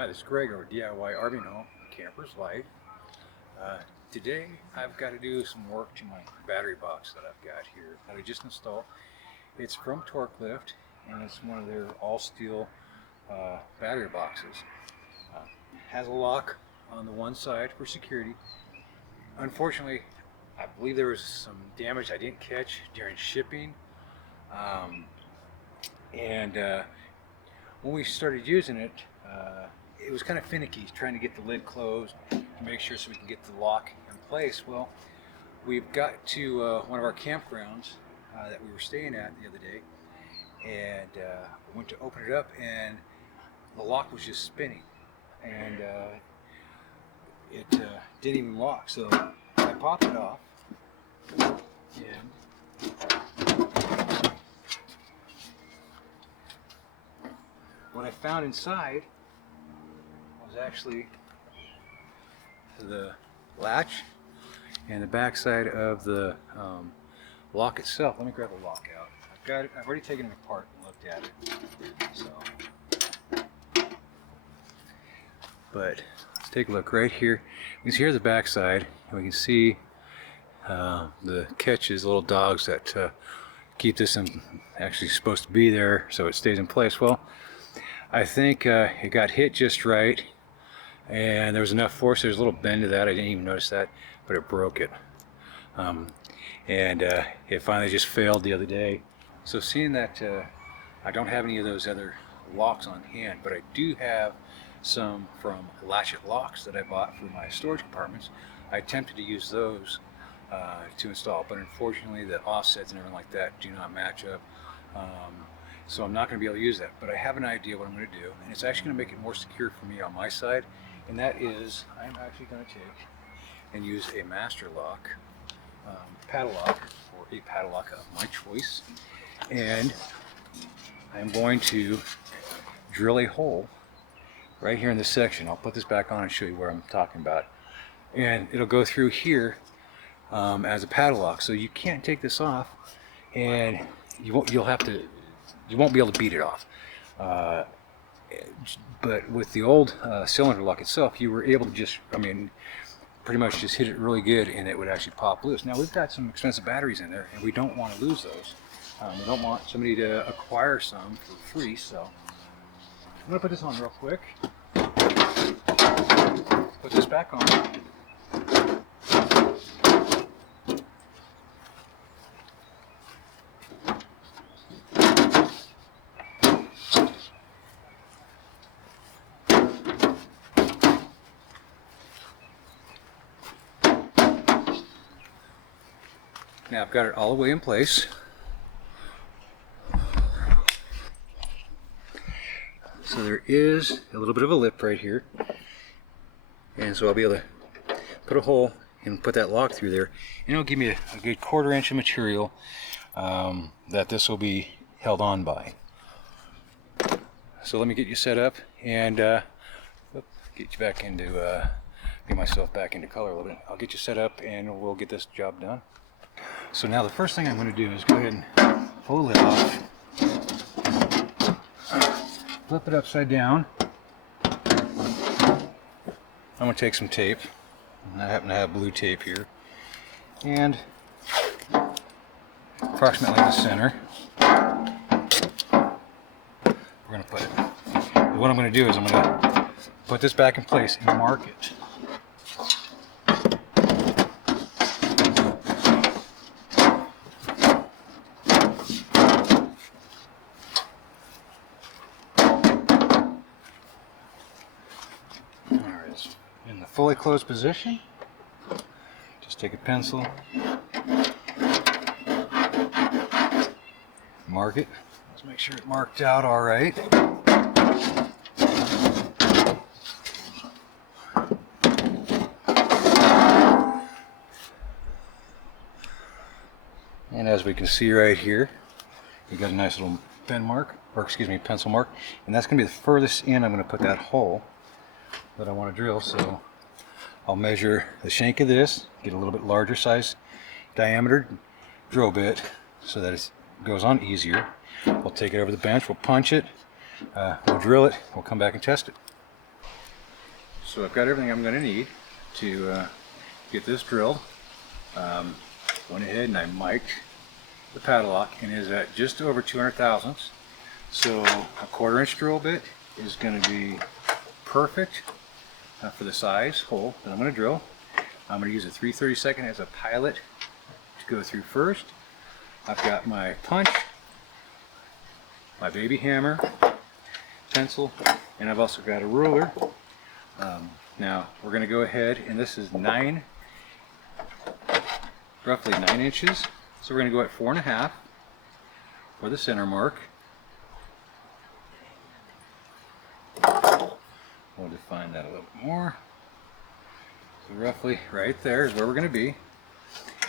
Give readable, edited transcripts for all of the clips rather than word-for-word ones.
Hi, this is Greg over DIY RV Home, Camper's Life. Today I've got to do some work to my battery box that I've got here that I just installed. It's from Torklift and it's one of their all-steel battery boxes. Has a lock on the one side for security. Unfortunately, I believe there was some damage I didn't catch during shipping. When we started using it, it was kind of finicky trying to get the lid closed to make sure so we can get the lock in place. Well, we've got to one of our campgrounds that we were staying at the other day, and went to open it up and the lock was just spinning, and it didn't even lock. So I popped it off, and what I found inside was actually the latch and the back side of the lock itself. Let me grab the lock out. I've already taken it apart and looked at it. But let's take a look right here. You can see here's the back side, and we can see the catches, little dogs that keep this actually supposed to be there so it stays in place. Well, I think it got hit just right, and there was enough force. There's a little bend to that. I didn't even notice that, but it broke it. It finally just failed the other day. So seeing that I don't have any of those other locks on hand, but I do have some from latchet locks that I bought for my storage compartments. I attempted to use those to install, but unfortunately the offsets and everything like that do not match up. So I'm not going to be able to use that, but I have an idea what I'm going to do, and it's actually going to make it more secure for me on my side, and that is I'm actually going to take and use a master lock, padlock, or a padlock of my choice, and I'm going to drill a hole right here in this section. I'll put this back on and show you where I'm talking about, and it'll go through here as a padlock, so you can't take this off, and you won't be able to beat it off. But with the old cylinder lock itself, you were able to just, pretty much just hit it really good and it would actually pop loose. Now we've got some expensive batteries in there and we don't want to lose those. We don't want somebody to acquire some for free, so I'm going to put this on real quick. Put this back on. Now I've got it all the way in place. So there is a little bit of a lip right here. And so I'll be able to put a hole and put that lock through there. And it'll give me a good 1/4 inch of material that this will be held on by. So let me get you set up and get you back into, get myself back into color a little bit. I'll get you set up and we'll get this job done. So now the first thing I'm going to do is go ahead and pull the lid off, flip it upside down. I'm going to take some tape, and I happen to have blue tape here, and approximately in the center we're going to put it. What I'm going to do is I'm going to put this back in place and mark it. In the fully closed position, just take a pencil, mark it. Let's make sure it marked out all right. And as we can see right here, we got a nice little pencil mark, and that's going to be the furthest in I'm going to put that hole that I want to drill. So I'll measure the shank of this, get a little bit larger size diameter drill bit so that it goes on easier. We'll take it over the bench, we'll punch it, we'll drill it, we'll come back and test it. So I've got everything I'm going to need to get this drilled. Went ahead and I mic'd the padlock, and is at just over 200 thousandths. So a 1/4 inch drill bit is going to be perfect for the size hole that I'm going to drill. I'm going to use a 3/32 as a pilot to go through first. I've got my punch, my baby hammer, pencil, and I've also got a ruler. Now we're going to go ahead, and this is roughly 9 inches. So we're going to go at 4.5 for the center mark. We'll define that a little bit more. So roughly right there is where we're going to be.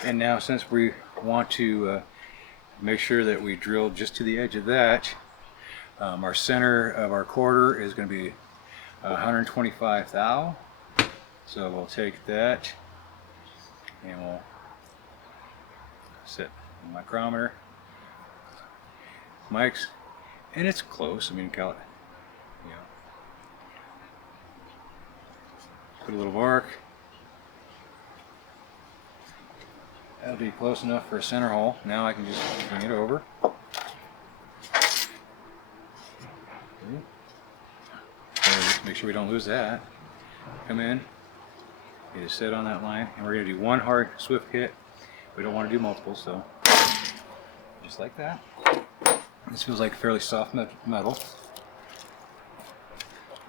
And now, since we want to make sure that we drill just to the edge of that, our center of our quarter is going to be 125 thou. So we'll take that and we'll set the micrometer, mics, and it's close. I mean, call it, you know, put a little arc. That'll be close enough for a center hole. Now I can just bring it over. Just make sure we don't lose that. Come in, get it set on that line, and we're going to do one hard swift hit. We don't want to do multiple, so just like that. This feels like fairly soft metal.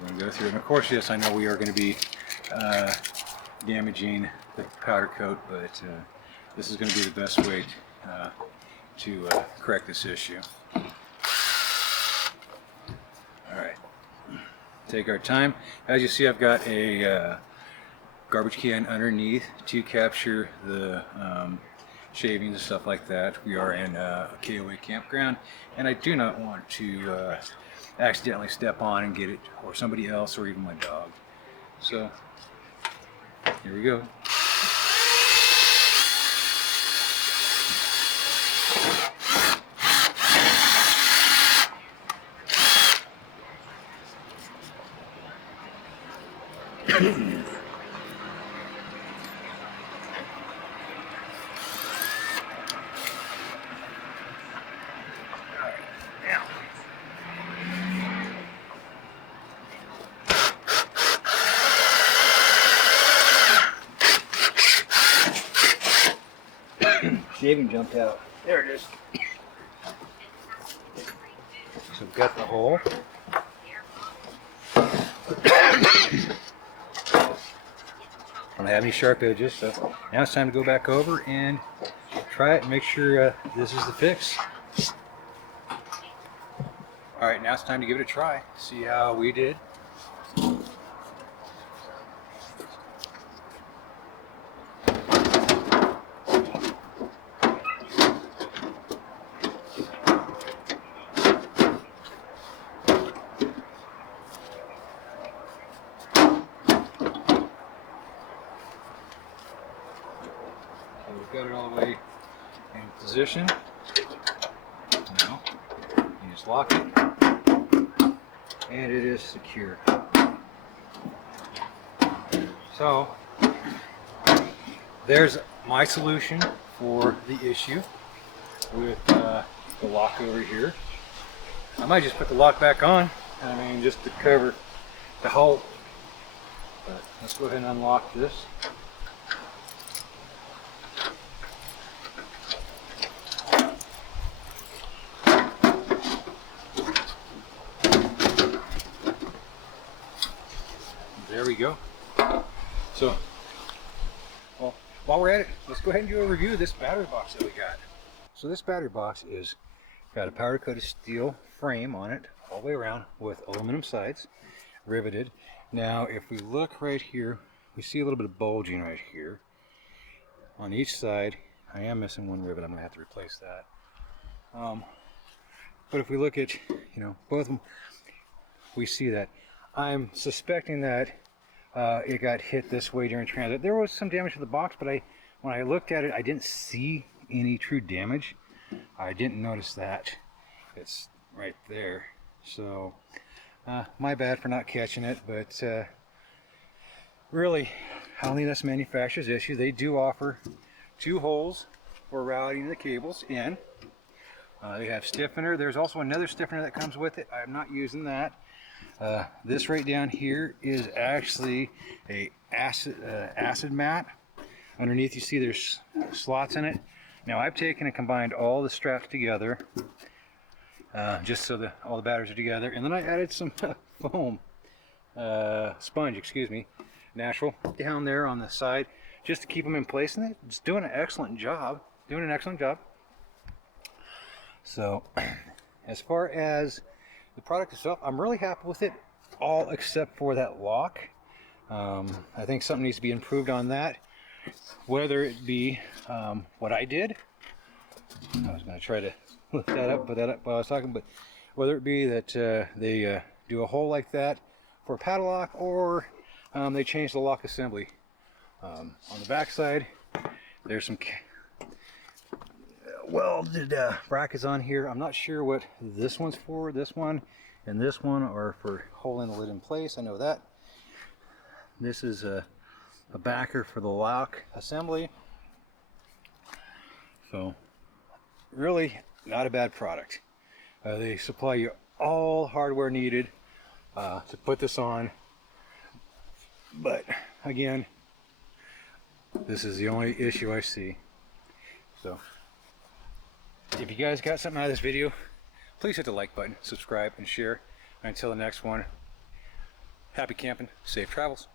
We're going to go through, and of course, yes, I know we are going to be damaging the powder coat, but this is going to be the best way to correct this issue. Alright, take our time. As you see, I've got a garbage can underneath to capture the shavings and stuff like that. We are in a KOA campground, and I do not want to accidentally step on and get it, or somebody else, or even my dog. So, here we go. Shaving jumped out. There it is. So we've got the hole. I don't have any sharp edges, so now it's time to go back over and try it and make sure this is the fix. Alright, now it's time to give it a try. See how we did. We've got it all the way in position. Now, you just lock it, and it is secure. So, there's my solution for the issue with the lock over here. I might just put the lock back on, I mean, just to cover the hole. But let's go ahead and unlock this. There we go. So, well, while we're at it, let's go ahead and do a review of this battery box that we got. So this battery box is got a powder coated steel frame on it all the way around with aluminum sides riveted. Now if we look right here, we see a little bit of bulging right here on each side. I am missing one rivet. I'm gonna have to replace that. But if we look at, both of them, we see that. I'm suspecting that it got hit this way during transit. There was some damage to the box, but when I looked at it, I didn't see any true damage. I didn't notice that. It's right there. So, my bad for not catching it, but really, I don't think that's manufacturer's issue. They do offer 2 holes for routing the cables in. They have stiffener. There's also another stiffener that comes with it. I'm not using that. This right down here is actually a acid mat. Underneath you see there's slots in it. Now I've taken and combined all the straps together just so that all the batteries are together, and then I added some foam, sponge, excuse me, natural, down there on the side just to keep them in place, and it's doing an excellent job. So as far as the product itself, I'm really happy with it, all except for that lock. I think something needs to be improved on that, whether it be what I did. I was going to try to lift that up, put that up while I was talking, but whether it be that they do a hole like that for a padlock, or they change the lock assembly. On the back side, there's some welded brackets on here. I'm not sure what this one's for. This one and this one are for holding the lid in place. I know that. This is a backer for the lock assembly. So really not a bad product. They supply you all hardware needed to put this on, but again, this is the only issue I see. So if you guys got something out of this video, please hit the like button, subscribe, and share. Until the next one, happy camping, safe travels.